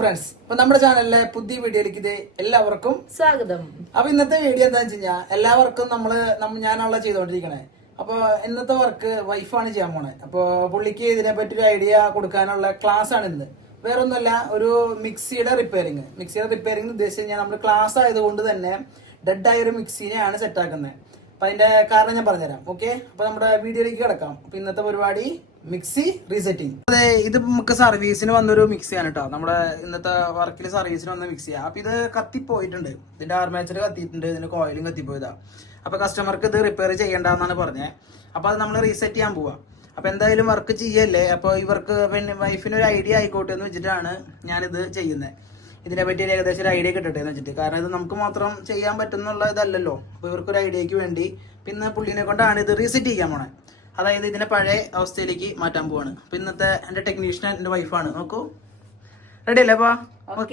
Friends ഇപ്പൊ നമ്മുടെ ചാനലിലെ പുതിയ വീഡിയോയിലേക്ക് ഇത് എല്ലാവർക്കും സ്വാഗതം. അപ്പൊ ഇന്നത്തെ വീഡിയോ എന്താണെന്ന് വെച്ച് കഴിഞ്ഞാൽ എല്ലാവർക്കും നമ്മൾ ഞാനുള്ള ഞാനാണല്ലോ ചെയ്തോണ്ടിരിക്കണേ. അപ്പൊ ഇന്നത്തെ വർക്ക് വൈഫാണ് ചെയ്യാൻ പോണേ. അപ്പൊ പുള്ളിക്ക് ഇതിനെ പറ്റി ഒരു ഐഡിയ കൊടുക്കാനുള്ള ക്ലാസ് ആണ് ഇന്ന്. വേറെ ഒന്നുമല്ല ഒരു മിക്സിയുടെ റിപ്പയറിങ് മിക്സിയുടെ റിപ്പയറിംഗ് ഉദ്ദേശിച്ച് കഴിഞ്ഞാൽ നമ്മൾ ക്ലാസ് ആയതുകൊണ്ട് തന്നെ ഡെഡ് ആയ ഒരു മിക്സിനെയാണ് സെറ്റ് ആക്കുന്നത്. അപ്പൊ അതിന്റെ കാരണം ഞാൻ പറഞ്ഞുതരാം. ഓക്കെ അപ്പൊ നമ്മുടെ വീഡിയോയിലേക്ക് കിടക്കാം. അപ്പൊ ഇന്നത്തെ പരിപാടി മിക്സി റീസെറ്റിംഗ് അതെ ഇത് നമുക്ക് സർവീസിന് വന്നൊരു മിക്സിയാണ് കേട്ടോ നമ്മുടെ ഇന്നത്തെ വർക്കിൽ സർവീസിന് വന്ന മിക്സിയാണ് അപ്പൊ ഇത് കത്തിപ്പോയിട്ടുണ്ട്. ഇതിന്റെ ആർമേച്ചർ കത്തിയിട്ടുണ്ട്. ഇതിന്റെ കോയിലും കത്തിപ്പോയതാ. അപ്പൊ കസ്റ്റമർക്ക് ഇത് റിപ്പയർ ചെയ്യണ്ടെന്നാണ് പറഞ്ഞത് അപ്പൊ അത് നമ്മൾ റീസെറ്റ് ചെയ്യാൻ പോവാം. അപ്പൊ എന്തായാലും വർക്ക് ചെയ്യല്ലേ? അപ്പൊ ഇവർക്ക് പിന്നെ വൈഫിനൊരു ഐഡിയ ആയിക്കോട്ടെ എന്ന് വെച്ചിട്ടാണ് ഞാനിത് ചെയ്യുന്നത് ഇതിനെ പറ്റി ഒരു ഏകദേശം ഒരു ഐഡിയ കിട്ടട്ടെ എന്ന് വെച്ചിട്ട്. കാരണം ഇത് നമുക്ക് മാത്രം ചെയ്യാൻ പറ്റുന്നുള്ള ഇതല്ലല്ലോ. അപ്പൊ ഇവർക്ക് ഒരു ഐഡിയക്ക് വേണ്ടി പിന്നെ പുള്ളിനെ കൊണ്ടാണ് ഇത് റീസെറ്റ് ചെയ്യാൻ പോണേ. അതായത് ഇതിനെ പഴയ അവസ്ഥയിലേക്ക് മാറ്റാൻ പോവാണ്. അപ്പൊ ഇന്നത്തെ എന്റെ ടെക്നീഷ്യൻ എന്റെ വൈഫാണ് നോക്കൂ. റെഡി അല്ലേ അപ്പൊ?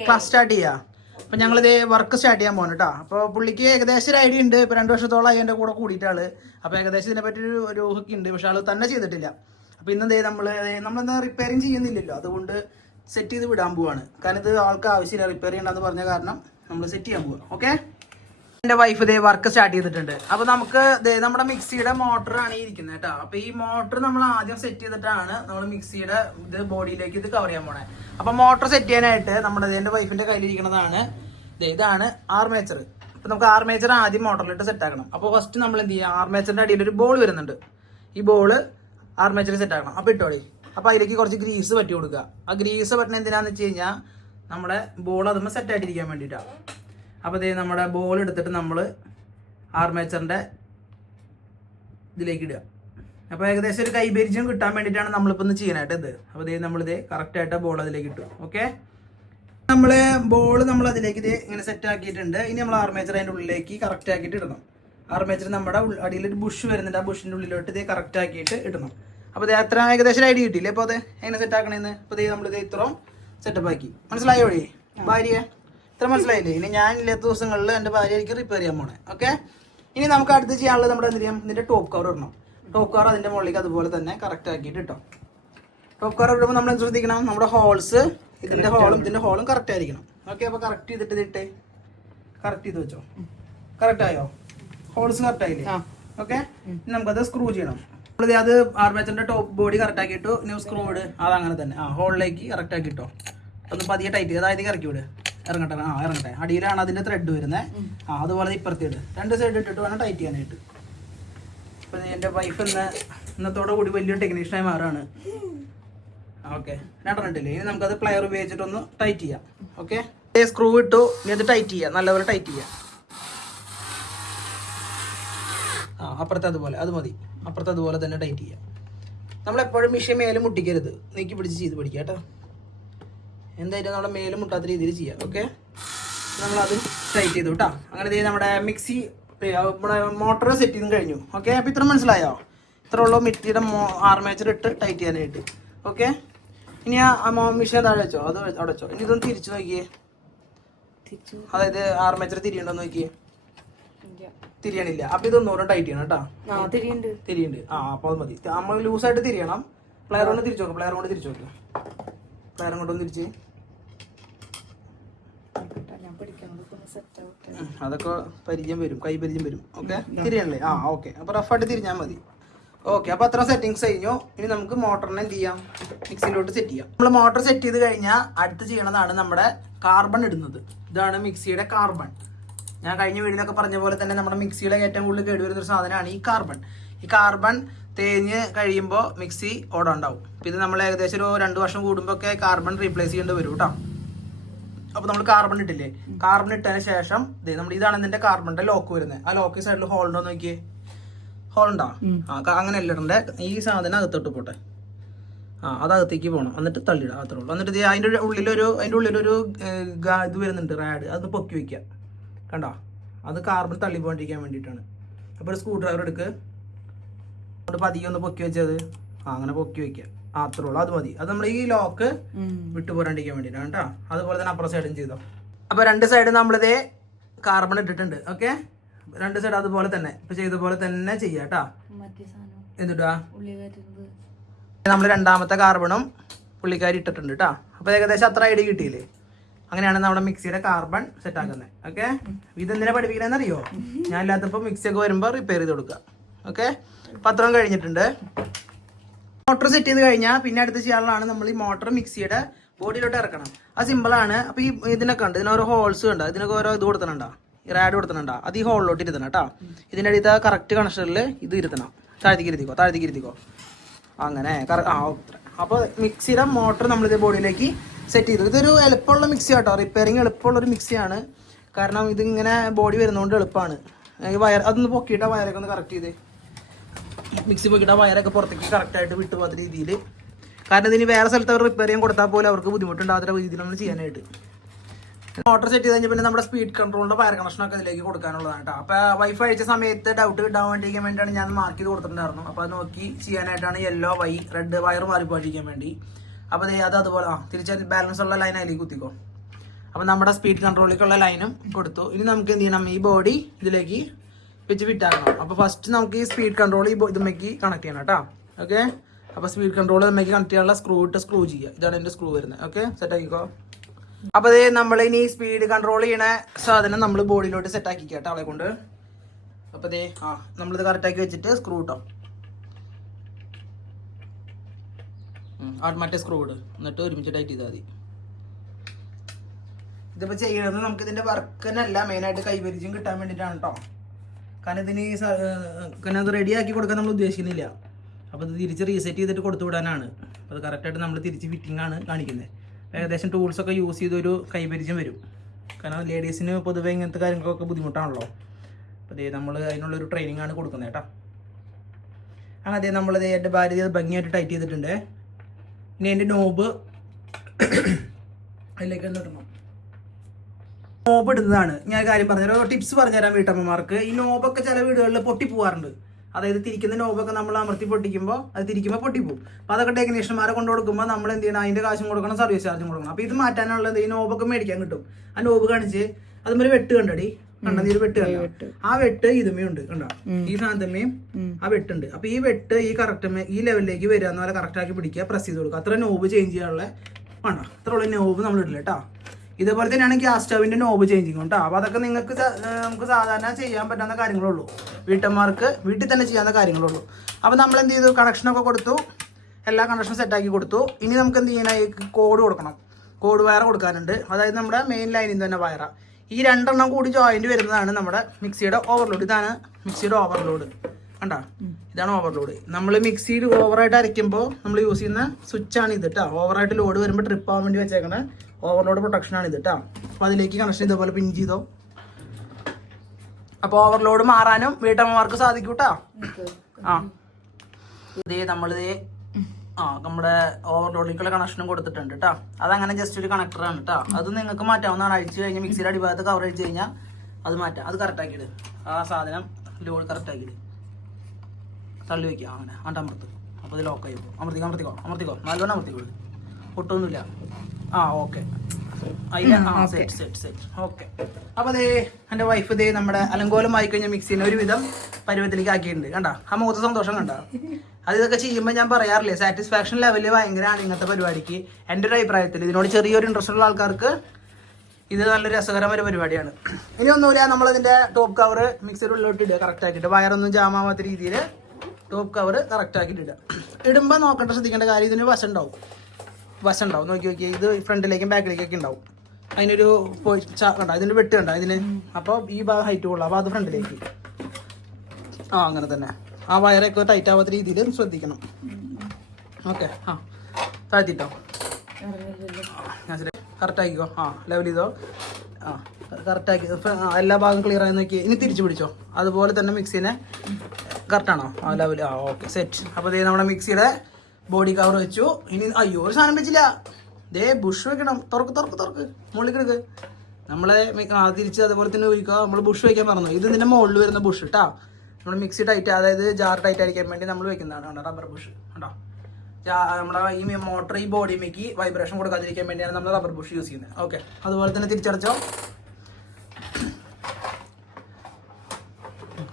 ക്ലാസ് സ്റ്റാർട്ട് ചെയ്യാം. അപ്പൊ ഞങ്ങൾ ഇത് വർക്ക് സ്റ്റാർട്ട് ചെയ്യാൻ പോകണം കേട്ടോ അപ്പൊ പുള്ളിക്ക് ഏകദേശം ഒരു ഐഡിയ ഉണ്ട്. ഇപ്പൊ രണ്ടു വർഷത്തോളമായി എന്റെ കൂടെ കൂടിയിട്ടാൾ. അപ്പൊ ഏകദേശം ഇതിനെ പറ്റി ഒരു ഒരു ഉണ്ട്. പക്ഷെ ആൾ തന്നെ ചെയ്തിട്ടില്ല. അപ്പൊ ഇന്ന് ദേ നമ്മൾ നമ്മളെന്താ റിപ്പയറിങ് ചെയ്യുന്നില്ലല്ലോ. അതുകൊണ്ട് സെറ്റ് ചെയ്ത് വിടാൻ പോവാണ്. കാരണം ഇത് ആൾക്ക് ആവശ്യമില്ല റിപ്പയർ ചെയ്യണ്ടെന്ന് പറഞ്ഞ കാരണം നമ്മൾ സെറ്റ് ചെയ്യാൻ പോവാം. ഓക്കെ എന്റെ വൈഫ് ഇതേ വർക്ക് സ്റ്റാർട്ട് ചെയ്തിട്ടുണ്ട്. അപ്പോൾ നമുക്ക് നമ്മുടെ മിക്സിയുടെ മോട്ടറാണ് ഈ ഇരിക്കുന്നത് കേട്ടോ. അപ്പൊ ഈ മോട്ടർ നമ്മൾ ആദ്യം സെറ്റ് ചെയ്തിട്ടാണ് നമ്മൾ മിക്സിയുടെ ഇത് ബോഡിയിലേക്ക് ഇത് കവർ ചെയ്യാൻ പോണേ. അപ്പോൾ മോട്ടർ സെറ്റ് ചെയ്യാനായിട്ട് നമ്മുടെ എന്റെ വൈഫിന്റെ കയ്യിലിരിക്കുന്നതാണ് ഇതാണ് ആർമേച്ചർ അപ്പോൾ നമുക്ക് ആർമേച്ചർ ആദ്യം മോട്ടറിലിട്ട് സെറ്റ് ആക്കണം. അപ്പൊ ഫസ്റ്റ് നമ്മൾ എന്ത് ചെയ്യുക ആർമേച്ചറിന്റെ അടിയിൽ ഒരു ബോൾ വരുന്നുണ്ട്. ഈ ബോൾ ആർമേച്ചർ സെറ്റ് ആക്കണം. അപ്പൊ ഇട്ടോളി. അപ്പൊ അതിലേക്ക് കുറച്ച് ഗ്രീസ് പറ്റി കൊടുക്കുക. ആ ഗ്രീസ് പറ്റണ എന്തിനാന്ന് വെച്ച് കഴിഞ്ഞാൽ നമ്മുടെ ബോൾ അതുമ്പോൾ സെറ്റ് ആയിട്ടിരിക്കാൻ വേണ്ടിയിട്ടാണ് അപ്പോൾ ദേ നമ്മുടെ ബോൾ എടുത്തിട്ട് നമ്മൾ ആർമേച്ചറിന്റെ ഇതിലേക്ക് ഇടുക. അപ്പോൾ ഏകദേശം ഒരു കൈപരിചയം കിട്ടാൻ വേണ്ടിയിട്ടാണ് നമ്മളിപ്പോൾ ഒന്ന് ചെയ്യാനായിട്ട് ഇത് അപ്പോൾ ഇതേ നമ്മളിത് കറക്റ്റായിട്ട് ബോൾ അതിലേക്ക് ഇട്ടു. ഓക്കെ നമ്മൾ ബോൾ നമ്മൾ അതിലേക്ക് ഇത് ഇങ്ങനെ സെറ്റ് ആക്കിയിട്ടുണ്ട്. ഇനി നമ്മൾ ആർമേച്ചർ അതിന്റെ ഉള്ളിലേക്ക് കറക്റ്റ് ആക്കിയിട്ട് ഇടണം. ആർമേച്ചർ നമ്മുടെ ഒരു ബുഷ് വരുന്നുണ്ട്. ആ ബുഷിന്റെ ഉള്ളിലോട്ട് ഇത് കറക്റ്റ് ആക്കിയിട്ട് ഇടണം. അപ്പോൾ ഇത് അത്ര ഏകദേശം ഐഡിയ കിട്ടിയില്ലേ? അപ്പോൾ അത് എങ്ങനെ സെറ്റ് ആക്കണേന്ന്? അപ്പോൾ ഇത് നമ്മളിത് ഇത്രയും സെറ്റപ്പ് ആക്കി. മനസ്സിലായോ വഴി? ഭാര്യ ഇത്ര മനസ്സിലായില്ലേ? ഇനി ഞാൻ ഇല്ലാത്ത ദിവസങ്ങളിൽ എന്റെ ഭാര്യ എനിക്ക് റിപ്പയർ ചെയ്യാൻ പോണേ. ഓക്കെ ഇനി നമുക്ക് അടുത്ത് ചെയ്യാനുള്ളത് നമ്മുടെ എന്ത് ചെയ്യാം? ഇതിന്റെ ടോപ്പ് കവർ ഇടണം. ടോപ്പ് കവർ അതിന്റെ മുകളിലേക്ക് അതുപോലെ തന്നെ കറക്റ്റ് ആക്കിയിട്ട് ഇട്ടോ. ടോപ്പ് കവർ ഇടുമ്പോൾ നമ്മൾ എന്ത് ശ്രദ്ധിക്കണം? നമ്മുടെ ഹോൾസ് ഇതിന്റെ ഹോളും ഇതിന്റെ ഹോളും കറക്റ്റ് ആയിരിക്കണം. ഓക്കെ അപ്പോൾ കറക്റ്റ് ചെയ്തിട്ട് ഇതിട്ട് കറക്റ്റ് ചെയ്ത് വെച്ചോ. കറക്റ്റ് ആയോ? ഹോൾസ് കറക്റ്റ് ആയില്ലേ? ഓക്കെ നമുക്കത് സ്ക്രൂ ചെയ്യണം. അത് ആർമേച്ചറിന്റെ ടോപ്പ് ബോഡി കറക്റ്റ് ആക്കിയിട്ടു ന്യൂ സ്ക്രൂ ഇട്. അത് അങ്ങനെ തന്നെ. ആ ഹോളിലേക്ക് കറക്റ്റ് ആക്കിട്ടോ. ഒന്ന് പതിയെ ടൈറ്റ് അതായത് ഇറക്കി വിട്. ഇറങ്ങട്ടെ. ആ ഇറങ്ങട്ടെ. അടിയിലാണ് അതിന്റെ ത്രെഡ് വരുന്നത് ആ അതുപോലെ ഇപ്പുറത്തിട്ട് രണ്ട് സൈഡ് ഇട്ടിട്ട് വേണം ടൈറ്റ് ചെയ്യാനായിട്ട്. അപ്പൊ എന്റെ വൈഫ് ഇന്ന് ഇന്നത്തോടെ കൂടി വലിയ ടെക്നീഷ്യനായി മാറാണ്. ഓക്കെ. രണ്ടെണ്ണിട്ടില്ലേ ഇനി നമുക്കത് പ്ലെയർ ഉപയോഗിച്ചിട്ടൊന്ന് ടൈറ്റ് ചെയ്യാം. ഓക്കെ? സ്ക്രൂ ഇട്ടു. ഇനി അത് ടൈറ്റ് ചെയ്യാം. നല്ലപോലെ ടൈറ്റ് ചെയ്യാം ആ അപ്പുറത്തെ അതുപോലെ അത് മതി. അപ്പുറത്തെ അതുപോലെ തന്നെ ടൈറ്റ് ചെയ്യാം. നമ്മളെപ്പോഴും മിഷൻ മേലും മുട്ടിക്കരുത്. നീക്കി പിടിച്ച് ചെയ്ത് പിടിക്കുക കേട്ടോ. എന്തായാലും നമ്മുടെ മേലും മുട്ടാത്ത രീതിയിൽ ചെയ്യാം ഓക്കെ നമ്മളത് ടൈറ്റ് ചെയ്തു കേട്ടോ. അങ്ങനെ ചെയ്ത് നമ്മുടെ മിക്സി നമ്മുടെ മോട്ടറ് സെറ്റ് ചെയ്ത് കഴിഞ്ഞു ഓക്കെ അപ്പോൾ ഇത്ര മനസ്സിലായോ? ഇത്ര ഉള്ളൂ മിക്സിയുടെ ആർമേച്ചർ ഇട്ട് ടൈറ്റ് ചെയ്യാനായിട്ട് ഓക്കെ ഇനി ആ മിഷൻ താഴെ വെച്ചോ? അത് അടച്ചോ ഇനി ഇതൊന്ന് തിരിച്ചു നോക്കിയേ. തിരിച്ചു അതായത് ആർമേച്ചർ തിരിയണ്ടോ നോക്കിയേ. തിരിയണില്ല അപ്പൊ ഇതൊന്നൂടെ ടൈറ്റ് ചെയ്യണം കേട്ടോ. തിരിയുണ്ട്. ആ അപ്പൊ അത് മതി. നമ്മൾ ലൂസ് ആയിട്ട് തിരിയണം. പ്ലെയർ കൊണ്ട് തിരിച്ചു നോക്കാം. പ്ലെയർ കൊണ്ട് തിരിച്ചു നോക്കാം. പ്ലെയർ കൊണ്ടൊന്ന് തിരിച്ച്. അതൊക്കെ പരിചയം വരും. കൈ പരിചയം വരും. ഓക്കെ തിരിയണല്ലേ? ആ ഓക്കെ അപ്പൊ റഫായിട്ട് തിരിഞ്ഞാൽ മതി. ഓക്കെ അപ്പൊ അത്ര സെറ്റിങ്സ് കഴിഞ്ഞു. ഇനി നമുക്ക് മോട്ടറിനെ എന്ത് ചെയ്യാം? മിക്സിയിലോട്ട് സെറ്റ് ചെയ്യാം. നമ്മൾ മോട്ടർ സെറ്റ് ചെയ്ത് കഴിഞ്ഞാൽ അടുത്ത് ചെയ്യണതാണ് നമ്മുടെ കാർബൺ ഇടുന്നത്. ഇതാണ് മിക്സിയുടെ കാർബൺ ഞാൻ കഴിഞ്ഞ വീടിനൊക്കെ പറഞ്ഞ പോലെ തന്നെ നമ്മുടെ മിക്സിയുടെ ഏറ്റവും കൂടുതൽ കേടുവരുന്ന ഒരു സാധനമാണ് ഈ കാർബൺ. ഈ കാർബൺ തേഞ്ഞ് കഴിയുമ്പോൾ മിക്സി ഓടം ഉണ്ടാവും അപ്പോൾ ഇത് നമ്മൾ ഏകദേശം ഒരു രണ്ട് വർഷം കൂടുമ്പോൾ ഒക്കെ കാർബൺ റീപ്ലേസ് ചെയ്യേണ്ടി വരും കേട്ടോ അപ്പോൾ നമ്മൾ കാർബൺ ഇട്ടില്ലേ? കാർബൺ ഇട്ടതിന് ശേഷം നമ്മൾ ഇതാണ് ഇതിന്റെ കാർബണിന്റെ ലോക്ക് വരുന്നത്. ആ ലോക്ക് സൈഡിൽ ഹോൾ ഉണ്ടോ നോക്കിയേ? ഹോൾ ഉണ്ടോ? ആ അങ്ങനെ അല്ലടണ്ടേ ഈ സാധനം അകത്തോട്ട് പോട്ടെ. ആ അത് അകത്തേക്ക് പോകണം എന്നിട്ട് തള്ളിയിടാം. അത്രേ ഉള്ളൂ. എന്നിട്ട് അതിന്റെ ഉള്ളിലൊരു അതിന്റെ ഉള്ളിലൊരു ഇത് വരുന്നുണ്ട് റാഡ്. അത് പൊക്കി വെക്കുക. കണ്ടോ? അത് കാർബൺ തള്ളി പോകാണ്ടിരിക്കാൻ വേണ്ടിയിട്ടാണ്. അപ്പോൾ ഒരു സ്ക്രൂ ഡ്രൈവർ എടുക്ക്. അതുകൊണ്ട് പതിയെ ഒന്ന് പൊക്കി വെച്ചത്. ആ അങ്ങനെ പൊക്കി വെക്കുക. ആ അത്രേ ഉള്ളൂ. അത് മതി. അത് നമ്മൾ ഈ ലോക്ക് വിട്ടുപോരാണ്ടിരിക്കാൻ വേണ്ടിയിട്ടാണ് കേട്ടോ. അതുപോലെ തന്നെ അപ്പുറം സൈഡും ചെയ്തോ. അപ്പോൾ രണ്ട് സൈഡ് നമ്മളിതേ കാർബൺ ഇട്ടിട്ടുണ്ട്. ഓക്കെ രണ്ട് സൈഡ് അതുപോലെ തന്നെ. ഇപ്പൊ ചെയ്ത പോലെ തന്നെ ചെയ്യാം കേട്ടോ. എന്തിട്ടാ എന്നിട്ടാ? നമ്മൾ രണ്ടാമത്തെ കാർബണും പുള്ളിക്കാരി ഇട്ടിട്ടുണ്ട് കേട്ടോ. അപ്പോൾ ഏകദേശം അത്ര ഐഡിയ കിട്ടിയില്ലേ? അങ്ങനെയാണ് നമ്മുടെ മിക്സിയുടെ കാർബൺ സെറ്റ് ആക്കുന്നത്. ഓക്കെ ഇതെന്തിനാ പഠിപ്പിക്കണമെന്ന് അറിയോ? ഞാൻ ഇല്ലാത്തപ്പോൾ മിക്സി ഒക്കെ വരുമ്പോൾ റിപ്പയർ ചെയ്ത് കൊടുക്കുക ഓക്കെ പത്രം കഴിഞ്ഞിട്ടുണ്ട്. മോട്ടർ സെറ്റ് ചെയ്ത് കഴിഞ്ഞാൽ പിന്നെ അടുത്ത് ചെയ്യാനുള്ളതാണ് നമ്മൾ ഈ മോട്ടർ മിക്സിയുടെ ബോഡിയിലോട്ട് ഇറക്കണം. അത് സിമ്പിളാണ് അപ്പോൾ ഈ ഇതിനൊക്കെ ഉണ്ട്. ഇതിന് ഓരോ ഹോൾസ് ഉണ്ട്. ഇതിനൊക്കെ ഓരോ ഇത് ഈ റാഡ് കൊടുത്തണുണ്ടോ അത് ഈ ഹോളിലോട്ട് ഇരുത്തണം കേട്ടോ ഇതിന്റെ അടുത്ത് കറക്റ്റ് കണക്ഷനിൽ ഇത് ഇരുത്തണം. താഴ്ത്തിക്ക് ഇരുത്തിക്കോ. താഴ്ത്തിക്ക് ഇരുത്തിക്കോ. അങ്ങനെ. ആ അപ്പോൾ മിക്സിയുടെ മോട്ടർ നമ്മളിത് ബോഡിയിലേക്ക് സെറ്റ് ചെയ്തു ഇതൊരു എളുപ്പമുള്ള മിക്സി കേട്ടോ റിപ്പയറിങ് എളുപ്പമുള്ള ഒരു മിക്സിയാണ് കാരണം ഇതിങ്ങനെ ബോഡി വരുന്നതുകൊണ്ട് എളുപ്പമാണ് ഈ വയർ അതൊന്ന് പൊക്കിയിട്ട് വയറൊക്കെ ഒന്ന് കറക്റ്റ് ചെയ്ത്. മിക്സി പൊക്കിയിട്ട് വയറൊക്കെ പുറത്തേക്ക് കറക്റ്റായിട്ട് വിട്ടു പോകാത്ത രീതിയിൽ കാരണം ഇതിന് വേറെ സ്ഥലത്ത് അവർ റിപ്പയർ ചെയ്യാൻ കൊടുത്താൽ പോലും അവർക്ക് ബുദ്ധിമുട്ടുണ്ടാകാത്ത രീതിയിൽ നമ്മൾ ചെയ്യാനായിട്ട്. മോട്ടർ സെറ്റ് ചെയ്ത് കഴിഞ്ഞാൽ പിന്നെ നമ്മുടെ സ്പീഡ് കൺട്രോളിന്റെ വയർ കണക്ഷനൊക്കെ ഇതിലേക്ക് കൊടുക്കാനുള്ളതാണ് കേട്ടോ അപ്പോൾ വൈഫ് അയച്ച സമയത്ത് ഡൗട്ട് കിട്ടാൻ വേണ്ടിയിരിക്കാൻ വേണ്ടിയാണ് ഞാൻ മാർക്ക് ചെയ്ത് കൊടുത്തിട്ടുണ്ടായിരുന്നു അപ്പോൾ അത് നോക്കി ചെയ്യാനായിട്ടാണ് യെല്ലോ വൈ റെഡ് വയർ മാറിപ്പോയിരിക്കാൻ വേണ്ടി. അപ്പോൾ ദേ അത് അതുപോലെ ആ തിരിച്ച് ബാലൻസ് ഉള്ള ലൈൻ അതിലേക്ക് കുത്തിക്കോ. അപ്പോൾ നമ്മുടെ സ്പീഡ് കൺട്രോളിലേക്കുള്ള ലൈനും കൊടുത്തു. ഇനി നമുക്ക് എന്ത് ചെയ്യണം? ഈ ബോഡി ഇതിലേക്ക് വെച്ച് ഫിറ്റാക്കണം അപ്പോൾ ഫസ്റ്റ് നമുക്ക് ഈ സ്പീഡ് കൺട്രോൾ ഈ ഇതുമ്മേക്ക് കണക്ട് ചെയ്യണം കേട്ടോ. ഓക്കെ അപ്പോൾ സ്പീഡ് കൺട്രോൾ ഇതുമ്മേക്ക് കണക്ട് ചെയ്യാനുള്ള സ്ക്രൂ ഇട്ട് സ്ക്രൂ ചെയ്യുക. ഇതാണ് എന്റെ സ്ക്രൂ വരുന്നത്. ഓക്കെ സെറ്റ് ആക്കിക്കോ. അപ്പോൾ അതേ നമ്മൾ ഇനി സ്പീഡ് കൺട്രോൾ ചെയ്യണ സാധനം നമ്മൾ ബോഡിയിലോട്ട് സെറ്റ് ആക്കി കേട്ടോ ആളെ കൊണ്ട്. അപ്പോൾ ദേ ആ നമ്മളിത് കറക്റ്റ് ആക്കി വെച്ചിട്ട് സ്ക്രൂ ഇട്ടോ ഉം, ആ മറ്റേ സ്ക്രൂ ഇട്. എന്നിട്ട് ഒരുമിച്ച് ടൈറ്റ് ചെയ്താൽ മതി. ഇതിപ്പോൾ ചെയ്യണത് നമുക്ക് ഇതിന്റെ ഇതിന്റെ അല്ല മെയിനായിട്ട് കൈവരിച്ചും കിട്ടാൻ വേണ്ടിയിട്ടാണ് കേട്ടോ കാരണം ഇതിന് ഈ അത് റെഡിയാക്കി കൊടുക്കാൻ നമ്മൾ ഉദ്ദേശിക്കുന്നില്ല. അപ്പോൾ ഇത് തിരിച്ച് റീസെറ്റ് ചെയ്തിട്ട് കൊടുത്തു വിടാനാണ്. അപ്പോൾ അത് കറക്റ്റായിട്ട് നമ്മൾ തിരിച്ച് ഫിറ്റിംഗ് ആണ് കാണിക്കുന്നത് ഏകദേശം ടൂൾസൊക്കെ യൂസ് ചെയ്തൊരു കൈപരിചയം വരും. കാരണം ലേഡീസിന് പൊതുവേ ഇങ്ങനത്തെ കാര്യങ്ങൾക്കൊക്കെ ബുദ്ധിമുട്ടാണല്ലോ. അപ്പോൾ ദേ നമ്മൾ അതിനുള്ളൊരു ട്രെയിനിങ് ആണ് കൊടുക്കുന്നത് കേട്ടോ അങ്ങനെ അതേ നമ്മളത് എന്റെ ഭാര്യ ഭംഗിയായിട്ട് ടൈറ്റ് ചെയ്തിട്ടുണ്ട്. ഇനി എന്റെ നോബ് അതിലേക്ക് ഇടണം. നോബ് ഇടുന്നതാണ്. ഞാൻ കാര്യം പറഞ്ഞുതരാം. ടിപ്സ് പറഞ്ഞുതരാം വീട്ടമ്മമാർക്ക്. ഈ നോബൊക്കെ ചില വീടുകളിൽ പൊട്ടി പോവാറുണ്ട്. അതായത് തിരിക്കുന്ന നോബൊക്കെ നമ്മൾ അമർത്തി പൊട്ടിക്കുമ്പോൾ അത് തിരിക്കുമ്പോൾ പൊട്ടിപ്പോവും അപ്പോൾ അതൊക്കെ ടെക്നീഷ്യന്മാരെ കൊണ്ട് കൊടുക്കുമ്പോൾ നമ്മൾ എന്ത് ചെയ്യണം? അതിന്റെ കാശും കൊടുക്കണം സർവീസ് ചാർജും കൊടുക്കണം. അപ്പോൾ ഇത് മാറ്റാനുള്ളത് ഈ നോബൊക്കെ മേടിക്കാൻ കിട്ടും. ആ നോബ് കാണിച്ച് അതുമൊരു വെട്ട് കണ്ടടി. കണ്ട? നീ ഒരു വെട്ട് കണ്ട? ആ വെട്ട് ഇതുമേ ഉണ്ട് കണ്ടോ? ഈ സാധനമേ ആ വെട്ടുണ്ട്. അപ്പൊ ഈ വെട്ട് ഈ കറക്റ്റ് ഈ ലെവലിലേക്ക് വരിക എന്ന് പോലെ കറക്റ്റ് ആക്കി പിടിക്കുക പ്രസ് ചെയ്ത് കൊടുക്കുക. അത്ര നോബ് ചേഞ്ച് ചെയ്യാനുള്ള വേണ്ട അത്ര ഉള്ള നോബ് നമ്മൾ ഇടില്ല കേട്ടോ. ഇതേപോലെ തന്നെയാണ് ഗ്യാസ് സ്റ്റവിന്റെ നോബ് ചേഞ്ചിങ് കേട്ടോ. അപ്പോൾ അതൊക്കെ നിങ്ങൾക്ക് നമുക്ക് സാധാരണ ചെയ്യാൻ പറ്റുന്ന കാര്യങ്ങളുള്ളൂ. വീട്ടമ്മമാർക്ക് വീട്ടിൽ തന്നെ ചെയ്യാവുന്ന കാര്യങ്ങളുള്ളൂ. അപ്പോൾ നമ്മൾ എന്ത് ചെയ്തു? കണക്ഷനൊക്കെ കൊടുത്തു. എല്ലാ കണക്ഷനും സെറ്റാക്കി കൊടുത്തു. ഇനി നമുക്ക് എന്ത് ചെയ്യണം കോഡ് കൊടുക്കണം. കോഡ് വയർ കൊടുക്കാനുണ്ട്. അതായത് നമ്മുടെ മെയിൻ ലൈനിൽ തന്നെ വയറ ഈ രണ്ടെണ്ണം കൂടി ജോയിന്റ് വരുന്നതാണ് നമ്മുടെ മിക്സിയുടെ ഓവർലോഡ് ഇതാണ് മിക്സിയുടെ ഓവർലോഡ് കണ്ടാ? ഇതാണ് ഓവർലോഡ് നമ്മൾ മിക്സിയിൽ ഓവറായിട്ട് അരയ്ക്കുമ്പോൾ നമ്മൾ യൂസ് ചെയ്യുന്ന സ്വിച്ചാണ് ഇത് കേട്ടോ ഓവറായിട്ട് ലോഡ് വരുമ്പോൾ ട്രിപ്പ് ആവാൻ വേണ്ടി വെച്ചേക്കണ ഓവർലോഡ് പ്രൊട്ടക്ഷൻ ആണ് ഇത് കേട്ടോ അപ്പോൾ അതിലേക്ക് കണക്ഷൻ ഇതേപോലെ പിൻ ചെയ്തോ. അപ്പോൾ ഓവർലോഡ് മാറാനും വീട്ടമ്മമാർക്ക് സാധിക്കും കേട്ടോ ആ. ഇതേ നമ്മളിതേ ആ നമ്മുടെ ഓവർലോഡിലേക്കുള്ള കണക്ഷനും കൊടുത്തിട്ടുണ്ട് കേട്ടോ അതങ്ങനെ ജസ്റ്റ് ഒരു കണക്ടറാണ് കേട്ടോ അത് നിങ്ങൾക്ക് മാറ്റാവുന്നതാണ്. അഴിച്ചു കഴിഞ്ഞാൽ മിക്സിയുടെ അടിഭാഗത്ത് കവർ അഴിച്ചു കഴിഞ്ഞാൽ അത് മാറ്റാം. അത് കറക്റ്റ് ആക്കിയിട് ആ സാധനം ലോഡ് കറക്റ്റ് ആക്കിയിട് തള്ളി വയ്ക്കുക അങ്ങനെ. ആണ്ട് അമർത്ത്. അപ്പോൾ ഇത് ലോക്കായി പോകും. അമർത്തിക്കോ അമർത്തിക്കോ അമർത്തിക്കോ. നല്ലോണം അമൃത്തിക്കോളൂ ഒട്ടൊന്നുമില്ല ആ ഓക്കെ ഓക്കെ. അപ്പോൾ അതേ എന്റെ വൈഫ് ഇതേ നമ്മുടെ അലങ്കോലമായി കഴിഞ്ഞ മിക്സിനെ ഒരുവിധം പരുവത്തിലേക്ക് ആക്കിയിട്ടുണ്ട്. കണ്ട? ആ മുഖത്ത് സന്തോഷം കണ്ട? അത് ഇതൊക്കെ ചെയ്യുമ്പോൾ ഞാൻ പറയാറില്ലേ സാറ്റിസ്ഫാക്ഷൻ ലെവൽ ഭയങ്കരമാണ് ഇങ്ങനത്തെ പരിപാടിക്ക്. എന്റെ ഒരു അഭിപ്രായത്തിൽ ഇതിനോട് ചെറിയൊരു ഇൻട്രസ്റ്റ് ഉള്ള ആൾക്കാർക്ക് ഇത് നല്ല രസകരമായ പരിപാടിയാണ്. ഇനി ഒന്നുമില്ല നമ്മളതിന്റെ ടോപ്പ് കവർ മിക്സിയുടെ ഉള്ളിലോട്ട് ഇടുക. കറക്റ്റ് ആക്കിയിട്ട്. വയറൊന്നും ജാമാവാത്ത രീതിയിൽ ടോപ്പ് കവർ കറക്റ്റ് ആക്കിയിട്ട് ഇടുക. ഇടുമ്പോൾ നോക്കേണ്ട ശ്രദ്ധിക്കേണ്ട കാര്യം ഇതിന് വശം ഉണ്ടാവും. വശം ഉണ്ടാവും നോക്കി നോക്കി. ഇത് ഫ്രണ്ടിലേക്കും ബാക്കിലേക്കൊക്കെ ഉണ്ടാവും. അതിനൊരു കണ്ടോ? ഇതിന്റെ വെട്ട് കണ്ടോ? ഇതിന് അപ്പോൾ ഈ ഭാഗം ഹൈറ്റ് കൊള്ളാം അപ്പോൾ അത് ഫ്രണ്ടിലേക്ക്. ആ അങ്ങനെ തന്നെ. ആ വയറൊക്കെ ടൈറ്റ് ആവാത്ത രീതിയിൽ ശ്രദ്ധിക്കണം. ഓക്കെ ആ. താഴ്ത്തിട്ടോ? ഞാൻ ശരി. കറക്റ്റ് ആക്കിക്കോ. ആ ലെവൽ ചെയ്തോ? ആ കറക്റ്റ് ആക്കി. എല്ലാ ഭാഗം ക്ലിയർ ആയി നോക്കി. ഇനി തിരിച്ചു പിടിച്ചോ. അതുപോലെ തന്നെ മിക്സിനെ കറക്റ്റ് ആണോ? ആ ലെവൽ ആ ഓക്കെ സെറ്റ് അപ്പോൾ ദേ നമ്മുടെ മിക്സിയുടെ ബോഡി കവർ വെച്ചു. ഇനി അയ്യോ ഒരു സാധനം വെച്ചില്ല. ദേ ബുഷ് വെക്കണം. തുറക്ക് തുറക്ക് തുറക്ക്. മുകളിൽ കിടക്ക് നമ്മളെ തിരിച്ച് അതുപോലെ തന്നെ ഉപയോഗിക്കുക നമ്മൾ ബുഷ് വെക്കാൻ പറഞ്ഞു ഇത് ഇതിന്റെ മുകളിൽ വരുന്ന ബുഷ് കേട്ടാ നമ്മൾ മിക്സി ടൈറ്റ് അതായത് ജാർ ടൈറ്റ് ആയിരിക്കാൻ വേണ്ടി നമ്മൾ വെക്കുന്നതാണ് കണ്ടോ റബ്ബർ ബുഷ് കണ്ടോ നമ്മുടെ ഈ മോട്ടർ ഈ ബോഡി ബോഡിമേക്ക് വൈബ്രേഷൻ കൊടുക്കാതിരിക്കാൻ വേണ്ടിയാണ് നമ്മൾ റബ്ബർ ബുഷ് യൂസ് ചെയ്യുന്നത്. ഓക്കെ അതുപോലെ തന്നെ തിരിച്ചടച്ചോ.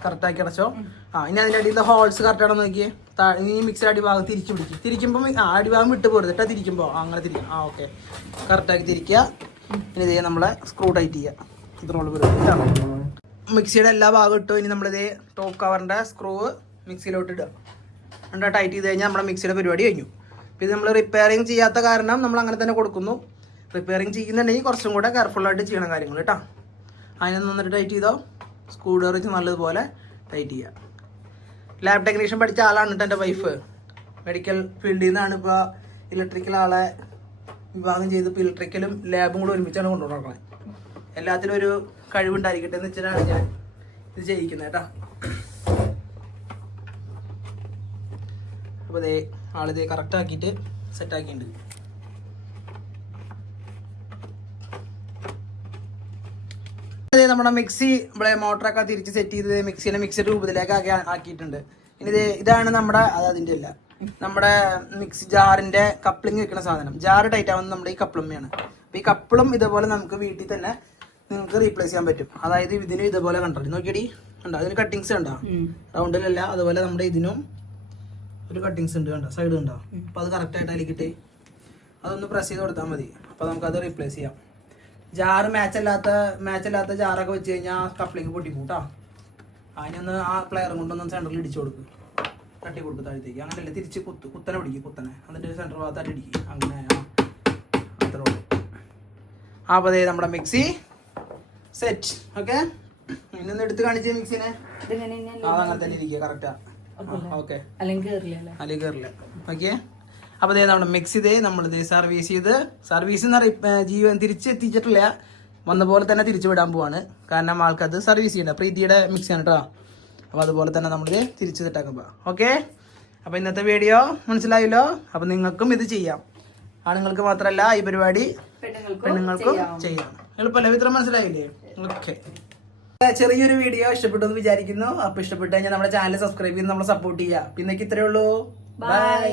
കറക്റ്റ് ആക്കി അടച്ചോ. ആ ഇനി അതിന്റെ അടിയിൽ ഹോൾസ് കറക്റ്റ് ആണോ നോക്കിയേ? ഇനി മിക്സർ അടിഭാഗം തിരിച്ചു പിടിക്കും. തിരിക്കുമ്പോൾ ആ അടിഭാഗം വിട്ട് പോരുത്. കേട്ടോ തിരിക്കുമ്പോൾ അങ്ങനെ തിരിക്കും. ആ ഓക്കെ കറക്റ്റാക്കി തിരിക്കുക. ഇനി ഇതേ നമ്മളെ സ്ക്രൂ ടൈറ്റ് ചെയ്യുക. ഇത്രയുള്ള പരിപാടി. മിക്സിയുടെ എല്ലാ ഭാഗം ഇട്ടു. ഇനി നമ്മളിതേ ടോപ്പ് കവറിന്റെ സ്ക്രൂ മിക്സിയിലോട്ട് ഇടുക. എന്നിട്ട് ടൈറ്റ് ചെയ്ത് കഴിഞ്ഞാൽ നമ്മുടെ മിക്സിയുടെ പരിപാടി കഴിഞ്ഞു. ഇത് നമ്മൾ റിപ്പയറിങ് ചെയ്യാത്ത കാരണം നമ്മൾ അങ്ങനെ തന്നെ കൊടുക്കുന്നു. റിപ്പയറിങ് ചെയ്യുന്നുണ്ടെങ്കിൽ കുറച്ചും കൂടെ കെയർഫുള്ളായിട്ട് ചെയ്യണം കാര്യങ്ങൾ കേട്ടോ. അതിനെ നന്നായിട്ട് ടൈറ്റ് ചെയ്തോ? സ്ക്രൂ ഡ്രൈവർ വെച്ച് നല്ലതുപോലെ ടൈറ്റ് ചെയ്യുക. ലാബ് ടെക്നീഷ്യൻ പഠിച്ച ആളാണ് കേട്ടോ എന്റെ വൈഫ് മെഡിക്കൽ ഫീൽഡിൽ നിന്നാണ് ഇപ്പോൾ ഇലക്ട്രിക്കൽ ആളെ വിഭാഗം ചെയ്ത് ഇപ്പോൾ ഇലക്ട്രിക്കലും ലാബും കൂടെ ഒരുമിച്ചാണ് കൊണ്ടുപോകണത് എല്ലാത്തിനും ഒരു കഴിവുണ്ടായിരിക്കട്ടെ എന്ന് വെച്ചിട്ടാണ് ഞാൻ ഇത് ചെയ്യിക്കുന്നത് കേട്ടോ അപ്പോൾ ഇതേ ആളിത് കറക്റ്റ് ആക്കിയിട്ട് സെറ്റ് നമ്മുടെ മിക്സി ഇവിടെ മോട്ടറൊക്കെ തിരിച്ച് സെറ്റ് ചെയ്ത് മിക്സിനെ മിക്സി രൂപത്തിലേക്ക് ആക്കി ആക്കിയിട്ടുണ്ട്. ഇനി ഇത് ഇതാണ് നമ്മുടെ അത് അതിന്റെ അല്ല. നമ്മുടെ മിക്സി ജാറിന്റെ കപ്ലിംഗ് വെക്കുന്ന സാധനം. ജാർ ടൈറ്റ് ആവുന്നത് നമ്മുടെ ഈ കപ്പിളുമ്മയാണ് അപ്പൊ ഈ കപ്പിളും ഇതുപോലെ നമുക്ക് വീട്ടിൽ തന്നെ നിങ്ങൾക്ക് റീപ്ലേസ് ചെയ്യാൻ പറ്റും. അതായത് ഇതിനും ഇതുപോലെ കണ്ടോ? നോക്കിയടി. ഉണ്ടോ അതിന് കട്ടിങ്സ് ഉണ്ടോ റൗണ്ടിലല്ല അതുപോലെ നമ്മുടെ ഇതിനും ഒരു കട്ടിങ്സ് ഉണ്ട് കണ്ടോ? സൈഡ് ഉണ്ടോ അപ്പൊ അത് കറക്റ്റ് ആയിട്ട് അതിലേക്കിട്ട് അതൊന്ന് പ്രസ് ചെയ്ത് കൊടുത്താൽ മതി. അപ്പൊ നമുക്കത് അത് റീപ്ലേസ് ചെയ്യാം. ജാറ് മാച്ചല്ലാത്ത മാച്ചല്ലാത്ത ജാറൊക്കെ വെച്ച് കഴിഞ്ഞാൽ കപ്ലിങ് പൊട്ടിക്കൂട്ടാ. അതിനൊന്ന് ആ പ്ലെയർ കൊണ്ടൊന്ന് സെന്ററിൽ ഇടിച്ചു കൊടുക്കും. തട്ടി കൊടുക്കും താഴത്തേക്ക്. അങ്ങനെയല്ല തിരിച്ച് കുത്ത് കുത്തനെ പിടിക്കും കുത്തനെ. എന്നിട്ട് സെന്റർ ഭാഗത്തായിട്ട് ഇടിക്കും. അങ്ങനെ ഉള്ളൂ. അപ്പോൾ നമ്മുടെ മിക്സി സെറ്റ് ഓക്കെ ഇന്നൊന്ന് എടുത്ത് കാണിച്ച മിക്സിനെ? അതങ്ങനെ തന്നെ ഇരിക്കുക കറക്റ്റാ ഓക്കെ. അല്ലെങ്കിൽ കയറില്ല അല്ലേ? അതിൽ കയറില്ല ഓക്കെ അപ്പോൾ ദേ നമ്മുടെ ചെയ്തേ ഇതേ നമ്മളിത് സർവീസ് ചെയ്ത് സർവീസ് എന്ന് പറയും ജീവൻ തിരിച്ച് എത്തിച്ചിട്ടില്ല വന്ന പോലെ തന്നെ തിരിച്ചു വിടാൻ പോവാണ്. കാരണം ആൾക്കത് സർവീസ് ചെയ്യണ്ട. പ്രീതിയുടെ മിക്സിയാണ് കേട്ടോ അപ്പോൾ അതുപോലെ തന്നെ നമ്മളിത് തിരിച്ച് സെറ്റാക്കാൻ പോവാം ഓക്കെ അപ്പോൾ ഇന്നത്തെ വീഡിയോ മനസ്സിലായല്ലോ? അപ്പോൾ നിങ്ങൾക്കും ഇത് ചെയ്യാം. ആണുങ്ങൾക്ക് മാത്രമല്ല ഈ പരിപാടി പെണ്ണുങ്ങൾക്കും ചെയ്യാം. എളുപ്പമല്ലേ ഇത്ര മനസ്സിലായില്ലേ? ഓക്കെ ചെറിയൊരു വീഡിയോ ഇഷ്ടപ്പെട്ടു എന്ന് വിചാരിക്കുന്നു. അപ്പൊ ഇഷ്ടപ്പെട്ടു കഴിഞ്ഞാൽ നമ്മുടെ ചാനൽ സബ്സ്ക്രൈബ് ചെയ്ത് നമ്മളെ സപ്പോർട്ട് ചെയ്യുക. പിന്നേക്ക് ഇത്രയേ ഉള്ളൂ. ബൈ